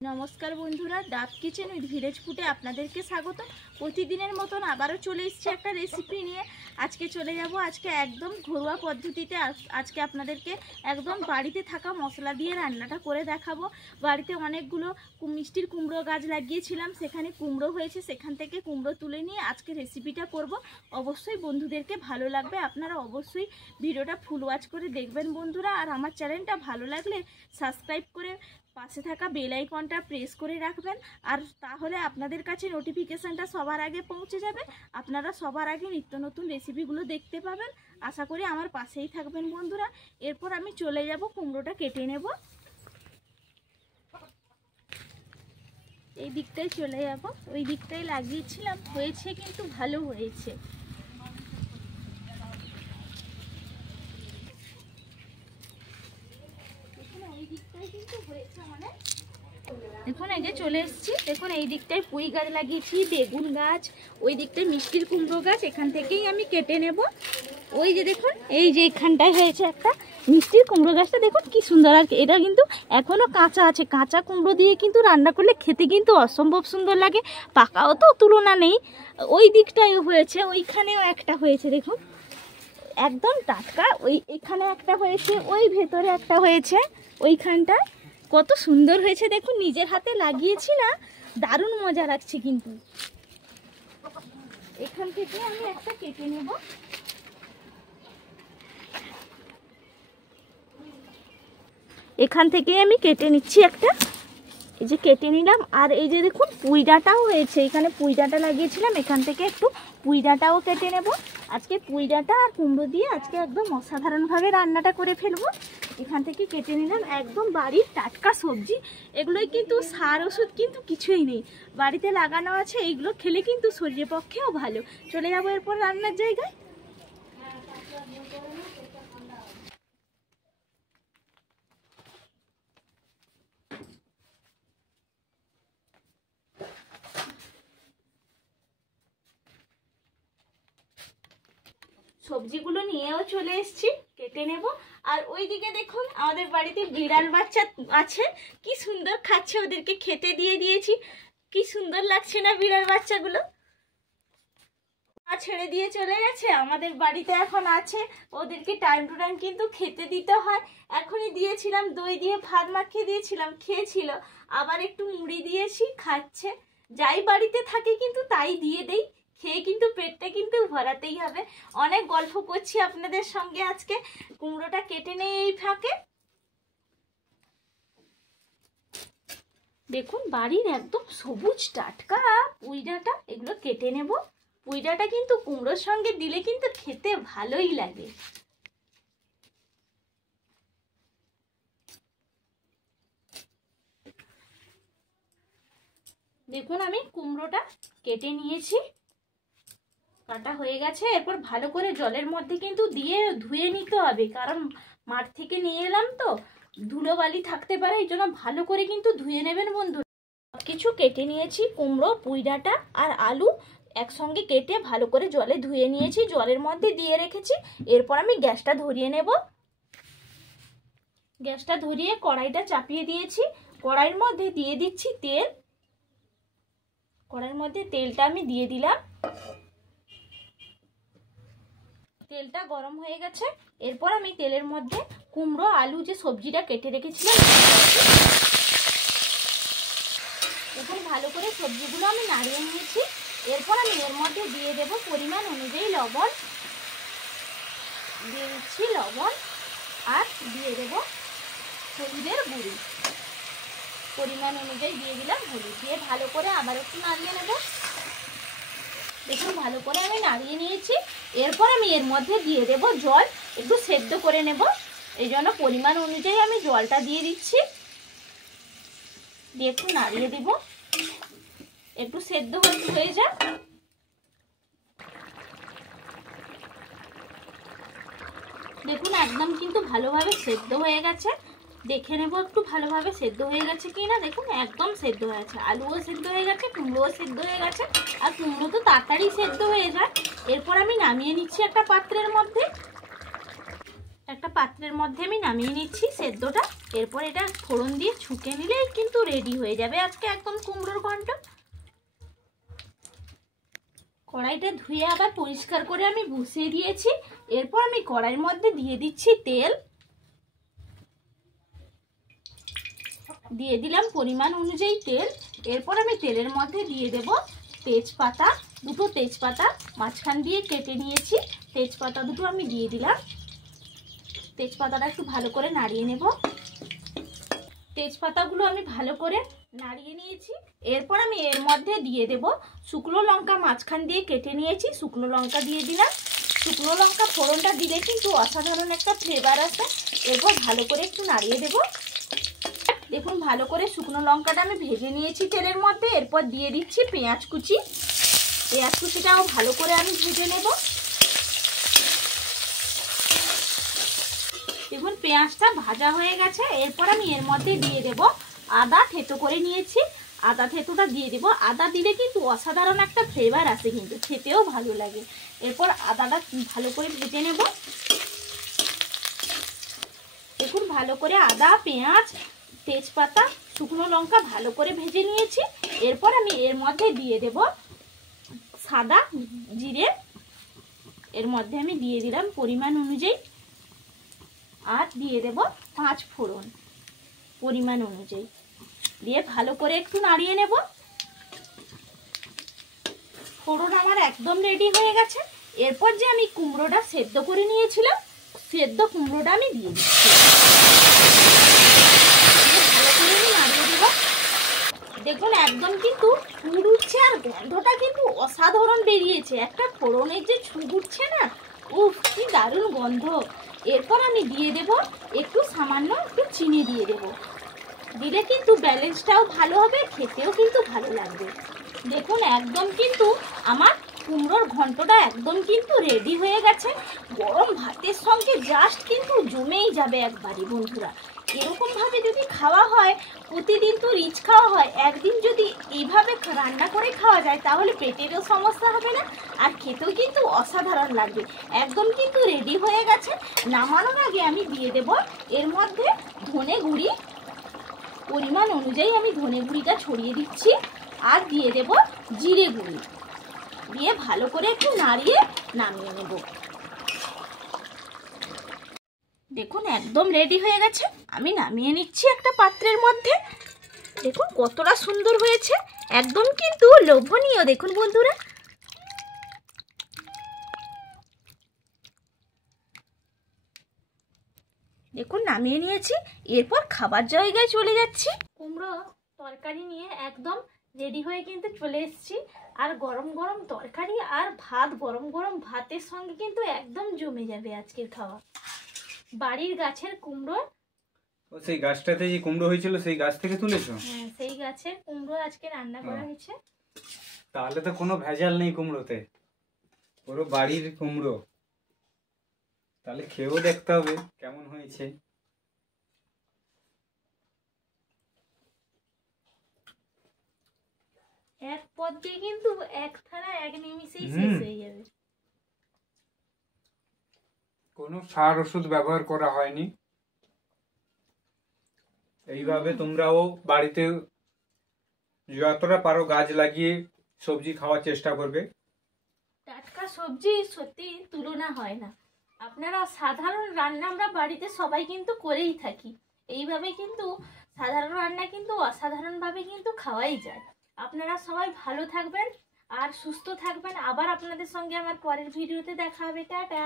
নমস্কার বন্ধুরা, ডাব কিচেন উইথ ভিলেজ ফুডে আপনাদেরকে স্বাগত। প্রতিদিনের মতন আবারও চলে এসেছি একটা রেসিপি নিয়ে। আজকে চলে যাব একদম ঘরোয়া পদ্ধতিতে। আজকে আপনাদেরকে একদম বাড়িতে থাকা মশলা দিয়ে রান্নাটা করে দেখাবো। বাড়িতে অনেকগুলো মিষ্টির কুমড়ো গাছ লাগিয়েছিলাম, সেখানে কুমড়ো হয়েছে, সেখান থেকে কুমড়ো তুলে নিয়ে আজকে রেসিপিটা করব। অবশ্যই বন্ধুদেরকে ভালো লাগবে, আপনারা অবশ্যই ভিডিওটা ফুল ওয়াচ করে দেখবেন বন্ধুরা। আর আমার চ্যানেলটা ভালো লাগলে সাবস্ক্রাইব করে পাশে থাকা বেল আইকনটা প্রেস করে রাখবেন, আর তাহলে আপনাদের কাছে নোটিফিকেশানটা সবার আগে পৌঁছে যাবে। আপনারা সবার আগে নিত্য নতুন রেসিপিগুলো দেখতে পাবেন। আশা করি আমার পাশেই থাকবেন বন্ধুরা। এরপর আমি চলে যাব কুমড়োটা কেটে নেব। এই দিকটাই চলে যাব, ওই দিকটাই লাগিয়েছিলাম, হয়েছে কিন্তু ভালো হয়েছে। দেখুন এই যে চলে এসেছি। দেখুন এই দিকটায় পুঁই গাছ লাগিয়েছি, বেগুন গাছ, ওই দিকটায় মিষ্টির কুমড়ো গাছ, এখান থেকেই আমি কেটে নেব। ওই যে দেখুন এই যে এখানটায় হয়েছে একটা মিষ্টির কুমড়ো গাছটা, দেখুন কি সুন্দর। আর এটা কিন্তু এখনও কাঁচা আছে। কাঁচা কুমড়ো দিয়ে কিন্তু রান্না করলে খেতে কিন্তু অসম্ভব সুন্দর লাগে, পাকাও তো তুলনা নেই। ওই দিকটায়ও হয়েছে, ওইখানেও একটা হয়েছে, দেখুন একদম টাটকা। ওই এখানে একটা হয়েছে, ওই ভেতরে একটা হয়েছে, ওইখানটা কত সুন্দর হয়েছে দেখুন। নিজের হাতে লাগিয়েছি না, দারুণ মজা লাগছে কিন্তু। এখান থেকে আমি একটা কেটে নেব। এখান থেকে আমি কেটে নিচ্ছি একটা, এই যে কেটে নিলাম। আর এই যে দেখুন পুঁই ডাঁটাও হয়েছে, এখানে পুঁই ডাঁটা লাগিয়েছিলাম, এখান থেকে একটু পুঁই ডাঁটাও কেটে নেব। আজকে পুঁই ডাঁটা আর কুমড়ো দিয়ে আজকে একদম অসাধারণভাবে রান্নাটা করে ফেলবো। এখান থেকে কেটে নিলাম, একদম বাড়ির টাটকা সবজি। এগুলোই কিন্তু সার ওষুধ কিন্তু কিছুই নেই, বাড়িতে লাগানো আছে। এইগুলো খেলে কিন্তু শরীরের পক্ষেও ভালো। চলে যাবো এরপর রান্নার জায়গায়। সবজিগুলো নিয়েও চলে এসেছি, কেটে নেব। আর ওইদিকে দেখুন আমাদের বাড়িতে বিড়াল বাচ্চা আছে, কি সুন্দর খাচ্ছে, ওদেরকে খেতে দিয়ে দিয়েছি। কি সুন্দর লাগছে না বিড়াল বাচ্চাগুলো? ছেড়ে দিয়ে চলে গেছে, আমাদের বাড়িতে এখন আছে। ওদেরকে টাইম টু টাইম কিন্তু খেতে দিতে হয়। এখনই দিয়েছিলাম, দই দিয়ে ভাত মাখিয়ে দিয়েছিলাম, খেয়েছিল। আবার একটু মুড়ি দিয়েছি, খাচ্ছে। যাই বাড়িতে থাকে কিন্তু তাই দিয়ে দেই, খেয়ে কিন্তু পেটটা কিন্তু ভরাতেই হবে। অনেক গল্প করছি আপনাদের সঙ্গে আজকে। কুমড়োটা কেটে নেই এই ফাঁকে। দেখুন বাড়ির একদম সবুজ টাটকা পুঁই ডাঁটা, এগুলো কেটে নেব। পুঁই ডাঁটা কিন্তু কুমড়োর সঙ্গে দিলে কিন্তু খেতে ভালোই লাগে। দেখুন আমি কুমড়োটা কেটে নিয়েছি, কাটা হয়ে গেছে। এরপর ভালো করে জলের মধ্যে কিন্তু দিয়ে ধুয়ে নিতে হবে, কারণ মাঠ থেকে নিয়ে এলাম তো ধুলোবালি থাকতে পারে, এই জন্য ভালো করে কিন্তু ধুয়ে নেবেন বন্ধু। সব কিছু কেটে নিয়েছি, কুমড়ো, পুঁই ডাঁটা আর আলু একসঙ্গে কেটে ভালো করে জলে ধুয়ে নিয়েছি, জলের মধ্যে দিয়ে রেখেছি। এরপর আমি গ্যাসটা ধরিয়ে নেব। গ্যাসটা ধরিয়ে কড়াইটা চাপিয়ে দিয়েছি। কড়াইয়ের মধ্যে দিয়ে দিচ্ছি তেল। কড়াইয়ের মধ্যে তেলটা আমি দিয়ে দিলাম। তেলটা গরম হয়ে গেছে। এরপর আমি তেলের মধ্যে কুমড়ো, আলু যে সবজিটা কেটে রেখেছিলাম, এখন ভালো করে সবজিগুলো আমি নাড়িয়ে নিয়েছি। এরপর আমি এর মধ্যে দিয়ে দেব পরিমাণ অনুযায়ী লবণ, দিয়ে দিচ্ছি লবণ, আর দিয়ে দেব হলুদের গুঁড়ি। পরিমাণ অনুযায়ী দিয়ে দিলাম হলুদ, দিয়ে ভালো করে আবার একটু নাড়িয়ে নেব। দেখুন ভালো করে আমি নাড়িয়ে নিয়েছি। এরপর আমি এর মধ্যে দিয়ে দেব জল, একটু সেদ্ধ করে নেব। এই জন্য পরিমাণ অনুযায়ী আমি জলটা দিয়ে দিচ্ছি, দিয়ে একটু নাড়িয়ে দিব, একটু সেদ্ধ হয়ে যাক। দেখুন একদম কিন্তু ভালোভাবে সেদ্ধ হয়ে গেছে। দেখে নেব একটু ভালোভাবে সেদ্ধ হয়ে গেছে কি না। দেখুন একদম সেদ্ধ হয়ে গেছে, আলুও সেদ্ধ হয়ে গেছে, কুমড়োও সেদ্ধ হয়ে গেছে। আর কুমড়ো তো তাড়াতাড়ি সেদ্ধ হয়ে যায়। এরপর আমি নামিয়ে নিচ্ছি একটা পাত্রের মধ্যে। একটা পাত্রের মধ্যে আমি নামিয়ে নিচ্ছি সেদ্ধটা। এরপর এটা ফোড়ন দিয়ে ছুঁকে নিলেই কিন্তু রেডি হয়ে যাবে আজকে একদম কুমড়োর ঘন্ট। কড়াইটা ধুয়ে আবার পরিষ্কার করে আমি বসিয়ে দিয়েছি। এরপর আমি কড়াইয়ের মধ্যে দিয়ে দিচ্ছি তেল, দিয়ে দিলাম পরিমাণ অনুযায়ী তেল। এরপর আমি তেলের মধ্যে দিয়ে দেব তেজপাতা, দুটো তেজপাতা মাঝখান দিয়ে কেটে নিয়েছি, তেজপাতা দুটো আমি দিয়ে দিলাম। তেজপাতাটা একটু ভালো করে নাড়িয়ে নেব। তেজপাতাগুলো আমি ভালো করে নাড়িয়ে নিয়েছি। এরপর আমি এর মধ্যে দিয়ে দেব শুকনো লঙ্কা মাঝখান দিয়ে কেটে নিয়েছি, শুকনো লঙ্কা দিয়ে দিলাম। শুকনো লঙ্কা ফোড়নটা দিলে কিন্তু অসাধারণ একটা ফ্লেভার আসে। এরপর ভালো করে একটু নাড়িয়ে দেব। দেখুন ভালো করে শুকনো লঙ্কাটা আমি ভেজে নিয়েছি তেলের মধ্যে। এরপর দিয়ে দিচ্ছি পেঁয়াজ কুচি। পেঁয়াজ কুচিটাও ভালো করে আমি ভেজে নেব। দেখুন পেঁয়াজটা ভাজা হয়ে গেছে। এরপর আমি এর মধ্যে দিয়ে দেব আদা থেতো করে নিয়েছি, আদা থেতোটা দিয়ে দেব। আদা দিলে কিন্তু অসাধারণ একটা ফ্লেভার আসে, কিন্তু খেতেও ভালো লাগে। এরপর আদাটা ভালো করে ভেজে নেব। দেখুন ভালো করে আদা, পেঁয়াজ, তেজপাতা, শুকনো লঙ্কা ভালো করে ভেজে নিয়েছি। এরপর আমি এর মধ্যে দিয়ে দেব সাদা জিরে। এর মধ্যে আমি দিয়ে দিলাম পরিমাণ অনুযায়ী, আর দিয়ে দেব 5 ফোড়ন পরিমাণ অনুযায়ী, দিয়ে ভালো করে একটু নাড়িয়ে নেব। ফোড়ন আমার একদম রেডি হয়ে গেছে। এরপর যে আমি কুমড়োটা সেদ্ধ করে নিয়েছিলাম, সেদ্ধ কুমড়োটা আমি দিয়ে দিচ্ছি। ভালো করে আমি নাড়িয়ে দেব। দেখুন একদম কিন্তু ছুট উঠছে, আর গন্ধটা কিন্তু অসাধারণ বেরিয়েছে। একটা ফোড়নের যে ছুট উঠছে না, উফ কি দারুণ গন্ধ। এরপর আমি দিয়ে দেব একটু সামান্য একটু চিনি দিয়ে দেব। দিলে কিন্তু ব্যালেন্সটাও ভালো হবে, খেতেও কিন্তু ভালো লাগবে। দেখুন একদম কিন্তু আমার কুমড়োর ঘন্টটা একদম কিন্তু রেডি হয়ে গেছে। গরম ভাতের সঙ্গে জাস্ট কিন্তু জমেই যাবে একবারই বন্ধুরা। এরকম ভাবে যদি খাওয়া হয়, প্রতিদিন তো রিচ খাওয়া হয়, একদিন যদি এইভাবে রান্না করে খাওয়া যায় তাহলে পেটেরও সমস্যা হবে না, আর খেতেও কিন্তু অসাধারণ লাগবে। একদম কিন্তু রেডি হয়ে গেছে। নামানোর আগে আমি দিয়ে দেব এর মধ্যে ধনে গুঁড়ি, পরিমাণ অনুযায়ী আমি ধনে গুঁড়িটা ছড়িয়ে দিচ্ছি, আর দিয়ে দেব জিরে গুঁড়ি, দিয়ে ভালো করে একটু নাড়িয়ে নামিয়ে নেব। দেখুন একদম রেডি হয়ে গেছে। আমি নামিয়ে নিচ্ছি একটা পাত্রের মধ্যে। দেখুন কতটা সুন্দর হয়েছে, একদম কিন্তু লোভনীয়। দেখুন বন্ধুরা, দেখুন নামিয়ে নিয়েছি। এরপর খাবার জায়গায় চলে যাচ্ছি। কুমড়ো তরকারি নিয়ে একদম রেডি হয়ে কিন্তু চলে এসেছি। আর গরম গরম তরকারি আর ভাত, গরম গরম ভাতের সঙ্গে কিন্তু একদম জমে যাবে আজকের খাওয়া। বাড়ির গাছের কুমড়ো। ও সেই গাছটাতে যে কুমড়ো হয়েছিল সেই গাছ থেকে তুলেছো? হ্যাঁ, সেই গাছের কুমড়ো আজকে রান্না করা হয়েছে। তাহলে তো কোনো ভেজাল নেই কুমড়োতে, পুরো বাড়ির কুমড়ো। তাহলে খেয়েও দেখতে হবে কেমন হয়েছে। এক পদ দিয়ে কিন্তু এক থালা এক নিমিষেই শেষ হয়ে যাবে। কোনো সার ওষুধ ব্যবহার করা হয়নি। এইভাবে তোমরাও বাড়িতে যতটা পারো গাছ লাগিয়ে সবজি খাওয়ার চেষ্টা করবে। টাটকা সবজি সত্যি তুলনা হয় না। আপনারা সাধারণ রান্না আমরা বাড়িতে সবাই কিন্তু করেই থাকি। এইভাবে কিন্তু সাধারণ রান্না কিন্তু অসাধারণভাবে কিন্তু খাওয়াই যায়। আপনারা সবাই ভালো থাকবেন আর সুস্থ থাকবেন। আবার আপনাদের সঙ্গে আমার পরের ভিডিওতে দেখা হবে। টাটা।